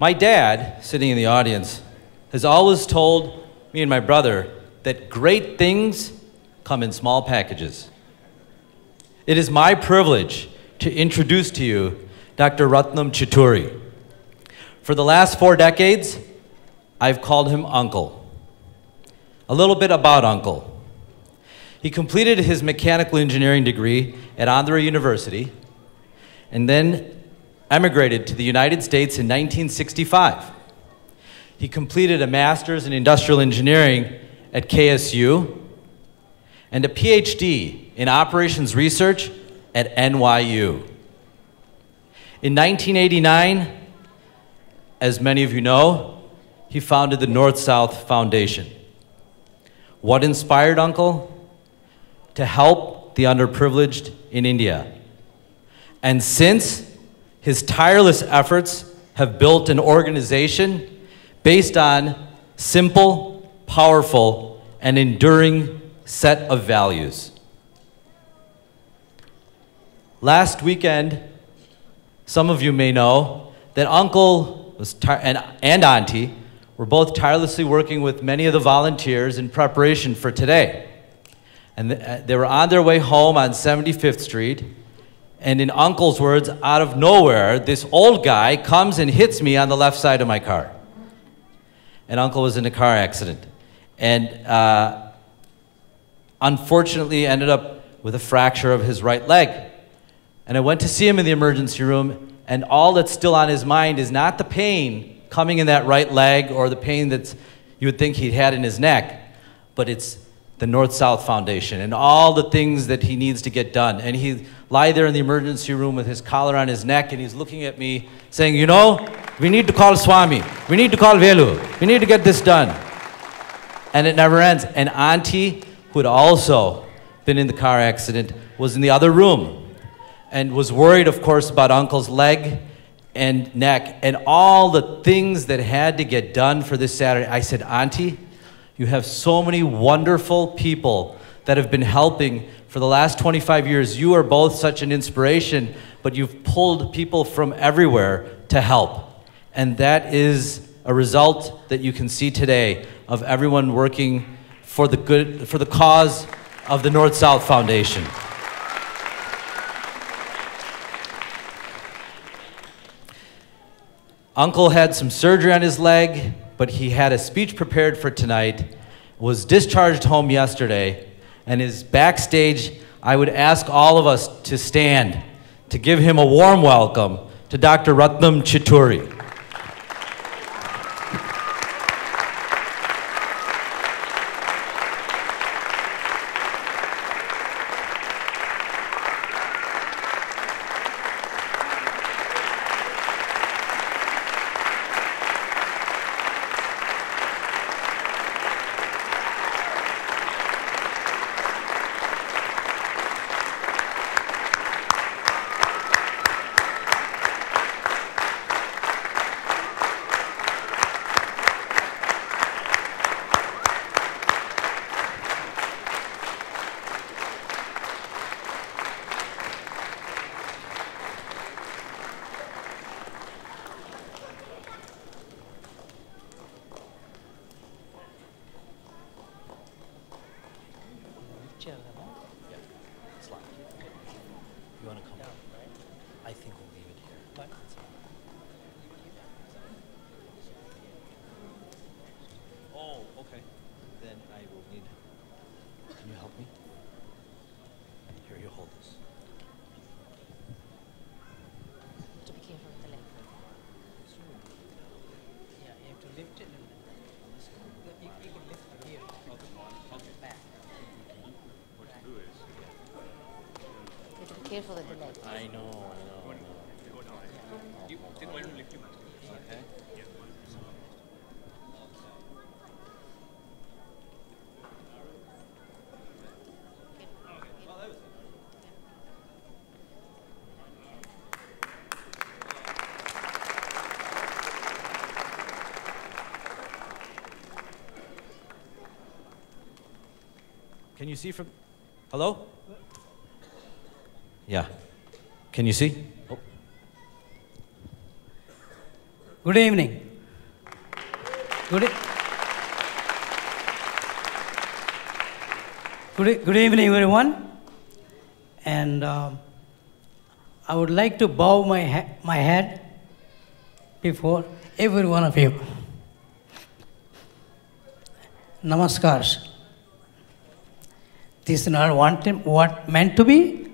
My dad, sitting in the audience, has always told me and my brother that great things come in small packages. It is my privilege to introduce to you Dr. Ratnam Chitturi. For the last 4 decades, I've called him Uncle. A little bit about Uncle. He completed his mechanical engineering degree at Andhra University and then emigrated to the United States in 1965. He completed a master's in industrial engineering at KSU and a PhD in operations research at NYU. In 1989, as many of you know, he founded the North-South Foundation. What inspired Uncle? To help the underprivileged in India. And since, his tireless efforts have built an organization based on simple, powerful, and enduring set of values. Last weekend, some of you may know that Uncle and Auntie were both tirelessly working with many of the volunteers in preparation for today. And they were on their way home on 75th Street, and in Uncle's words, out of nowhere, this old guy comes and hits me on the left side of my car. And Uncle was in a car accident. And unfortunately ended up with a fracture of his right leg. And I went to see him in the emergency room, and all that's still on his mind is not the pain coming in that right leg or the pain that you would think he'd had in his neck, but it's the North-South Foundation and all the things that he needs to get done. And he lie there in the emergency room with his collar on his neck, and he's looking at me saying, you know, we need to call Swami, we need to call Velu, we need to get this done. And it never ends. And Auntie, who had also been in the car accident, was in the other room and was worried, of course, about Uncle's leg and neck and all the things that had to get done for this Saturday. I said, Auntie, you have so many wonderful people that have been helping for the last 25 years. You are both such an inspiration, but you've pulled people from everywhere to help. And that is a result that you can see today of everyone working for the good, for the cause of the North-South Foundation. Uncle had some surgery on his leg, but he had a speech prepared for tonight, was discharged home yesterday, and is backstage. I would ask all of us to stand to give him a warm welcome to Dr. Ratnam Chitturi. Careful with the leg. I know. Can you see from, hello? Yeah. Can you see? Oh. Good evening. Good, good evening, everyone. And I would like to bow my head before every one of you. Namaskars. This is not what meant to be,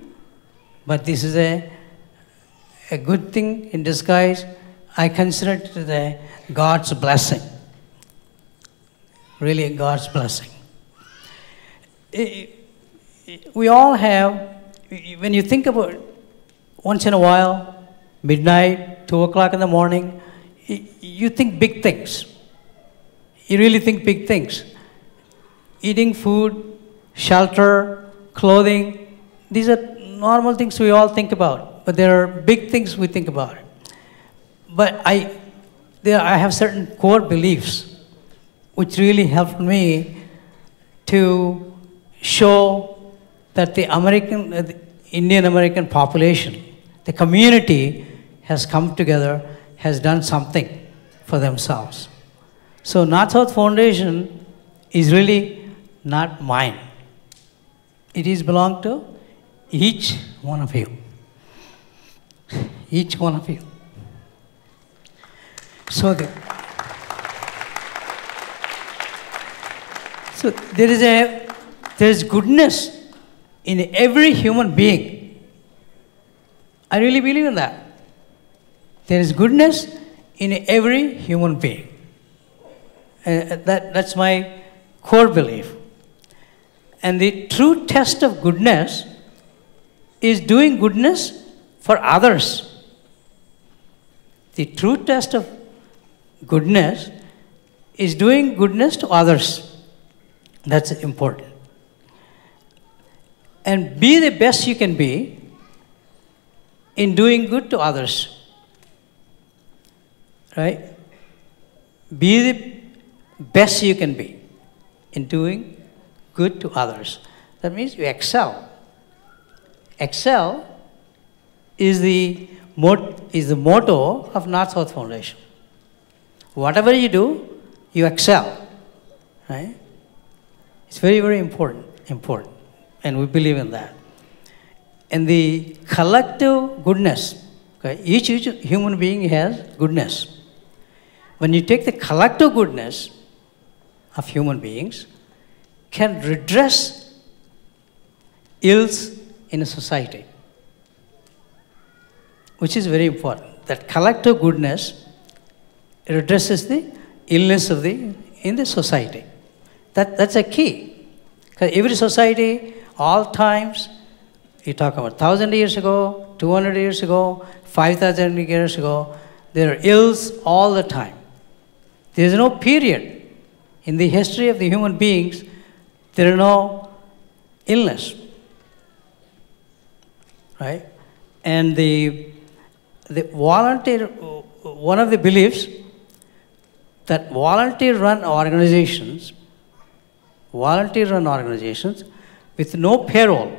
but this is a good thing in disguise. I consider it God's blessing. Really God's blessing. We all have, when you think about it, once in a while, midnight, 2 o'clock in the morning, you think big things. You really think big things. Eating food, shelter, clothing, these are normal things we all think about, but there are big things we think about. But I have certain core beliefs which really helped me to show that the Indian American population, the community has come together, has done something for themselves. So North-South Foundation is really not mine. It is belong to each one of you. Each one of you. So there is goodness in every human being. I really believe in that. There is goodness in every human being. That's my core belief. And the true test of goodness is doing goodness for others. The true test of goodness is doing goodness to others. That's important. And be the best you can be in doing good to others. Right? Be the best you can be in doing good to others. That means you excel. Excel is the motto of North-South Foundation. Whatever you do, you excel. Right? It's very, very important. And we believe in that. And the collective goodness, okay, each human being has goodness. When you take the collective goodness of human beings, can redress ills in a society, which is very important. That collective goodness redresses the illness in the society. That's a key. Because every society, all times, you talk about 1,000 years ago, 200 years ago, 5,000 years ago, there are ills all the time. There is no period in the history of the human beings, there is no illness. Right? And the volunteer, one of the beliefs that volunteer-run organizations with no payroll,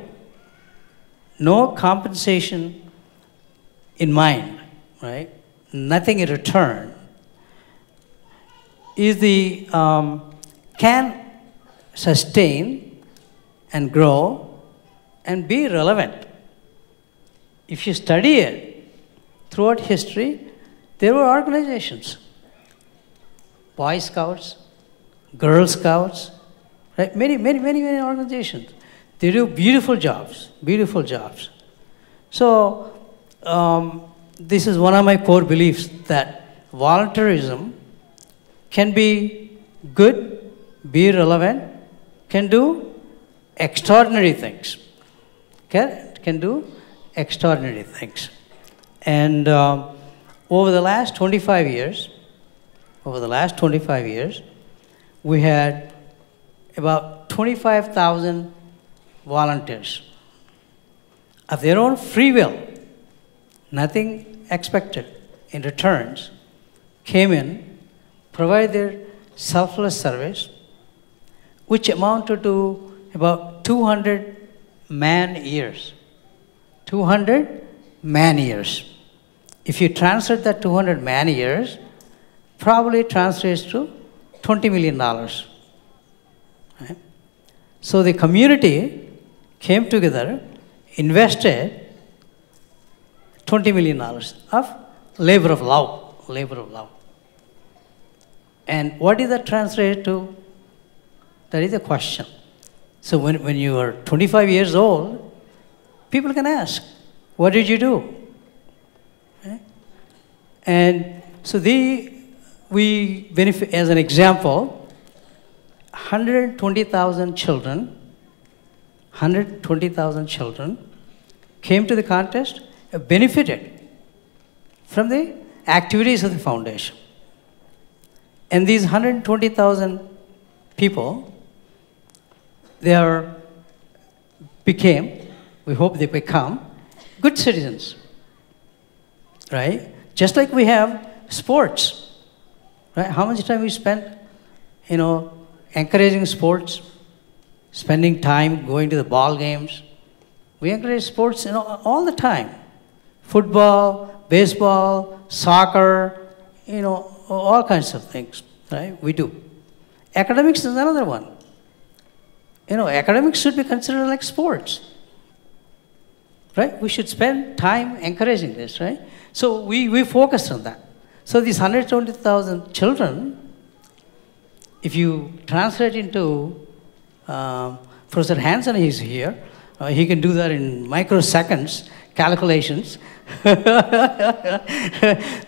no compensation in mind, right? Nothing in return, is can sustain and grow and be relevant. If you study it throughout history, there were organizations, Boy Scouts, Girl Scouts, right? Many organizations. They do beautiful jobs. So this is one of my core beliefs, that volunteerism can be good, be relevant, can do extraordinary things. Can do extraordinary things. And over the last 25 years, we had about 25,000 volunteers of their own free will, nothing expected in returns, came in, provided their selfless service, which amounted to about 200 man-years. 200 man-years. If you translate that 200 man-years probably translates to $20 million. Right? So the community came together, invested $20 million of labor of love. And what did that translate to? That is a question. So when you are 25 years old, people can ask, what did you do? Okay? And so we benefit, as an example, 120,000 children came to the contest, benefited from the activities of the foundation. And these 120,000 people, we hope they become good citizens, right? Just like we have sports, right? How much time we spend, encouraging sports, spending time going to the ball games. We encourage sports, all the time. Football, baseball, soccer, all kinds of things, right? We do. Academics is another one. Academics should be considered like sports, right? We should spend time encouraging this, right? So we focus on that. So these 120,000 children, if you translate into, Professor Hansen is here, he can do that in microseconds, calculations,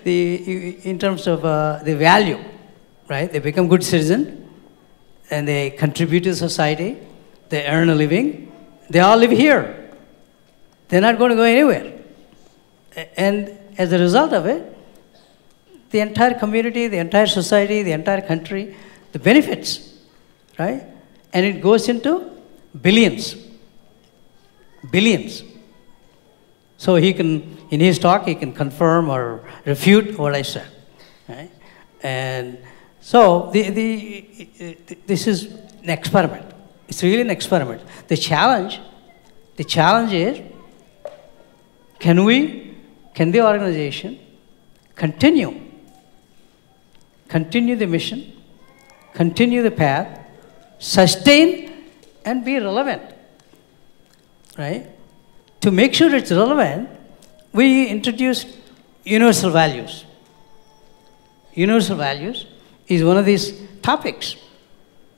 in terms of the value, right? They become good citizens, and they contribute to society, they earn a living, they all live here. They're not going to go anywhere. And as a result of it, the entire community, the entire society, the entire country, the benefits, right? And it goes into billions. Billions. So he can, in his talk, he can confirm or refute what I said. Right? And so this is an experiment. It's really an experiment. The challenge is, can the organization continue the mission, continue the path, sustain, and be relevant, right? To make sure it's relevant, we introduced universal values. Universal values is one of these topics.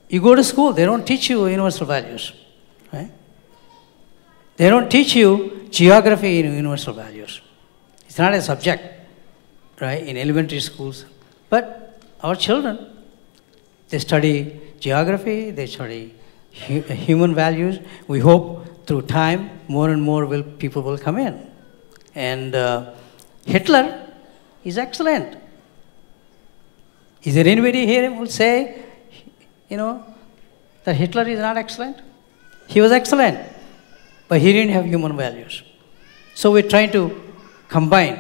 You go to school, they don't teach you universal values, right? They don't teach you geography in universal values. It's not a subject, right, in elementary schools. But our children, they study geography, they study human values. We hope through time, more and more people will come in. And Hitler is excellent. Is there anybody here who will say, that Hitler is not excellent? He was excellent, but he didn't have human values. So we're trying to combine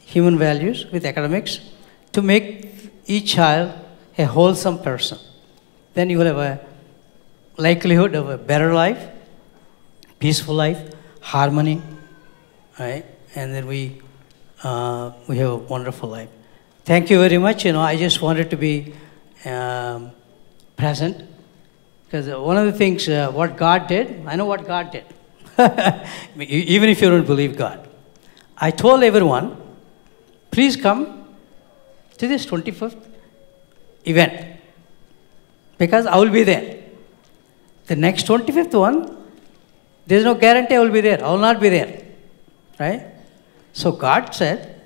human values with academics to make each child a wholesome person. Then you will have a likelihood of a better life, peaceful life, harmony, right? And then we have a wonderful life. Thank you very much. I just wanted to be present, because one of the things, what God did, I know what God did. Even if you don't believe God. I told everyone, please come to this 25th event, because I will be there. The next 25th one, there's no guarantee I will be there. I will not be there, right? So God said,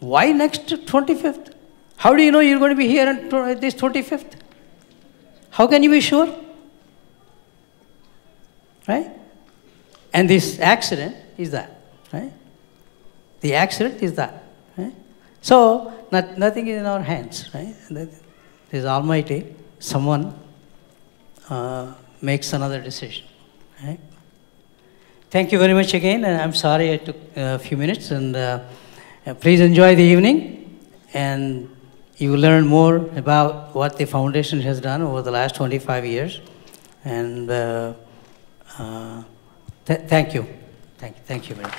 why next 25th? How do you know you're going to be here on this 25th? How can you be sure? Right? And this accident is that, right? The accident is that, right? So, nothing is in our hands, right? There's Almighty, someone makes another decision, right? Thank you very much again, and I'm sorry I took a few minutes, and please enjoy the evening, and you will learn more about what the foundation has done over the last 25 years, and thank you. Thank you very much.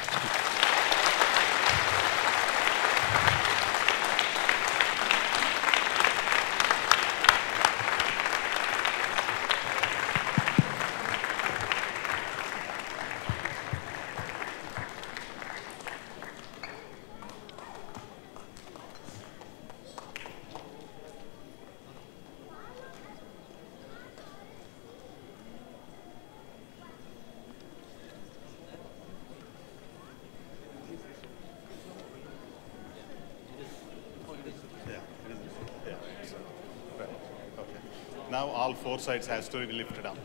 all four sides has to be lifted up.